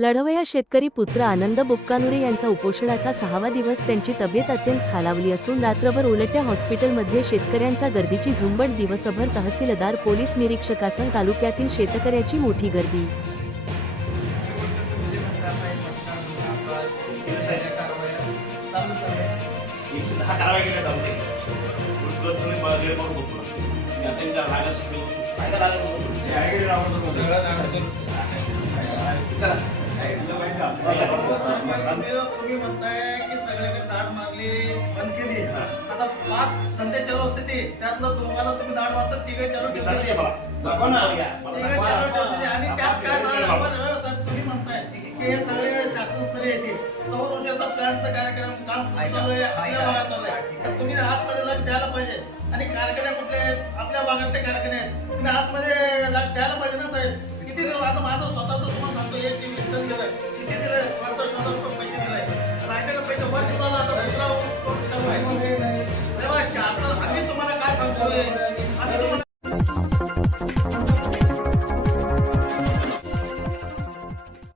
लढवया शेतकरी पुत्र आनंद बुक्कानुरे यांचा उपोषणाचा 6वा दिवस. त्यांची तब्येत अत्यंत खालावली असून रात्रभर उलट्या हॉस्पिटलमध्ये शेतकऱ्यांचा गर्दीची झुंबड. दिवसभर तहसीलदार, पोलीस निरीक्षकासह तालुक्यातील शेतकऱ्याची मोठी गर्दी. तुम्ही म्हणताय की सगळ्याकडे दाट मारली, बंद केली. आता 5 धंदे चालू असते ते, त्यातलं तुम्हाला तुम्ही दाट मारतात, तिघे चालू ठेवले आणि त्यात काय झालं. तुम्ही म्हणताय की हे सगळे शासनस्तरीय येते, सौर ऊर्जेचा प्लॅनचा कार्यक्रम काम चालू आहे, आपल्या भागात चालू आहे. तर तुम्ही आतमध्ये लक्ष द्यायला पाहिजे. आणि कारखाने कुठले आहेत? आपल्या भागातले कारखाने आहेत. तुम्ही आतमध्ये लक्ष द्यायला पाहिजे ना साहेब. किती आता माझं स्वतःच तुम्हाला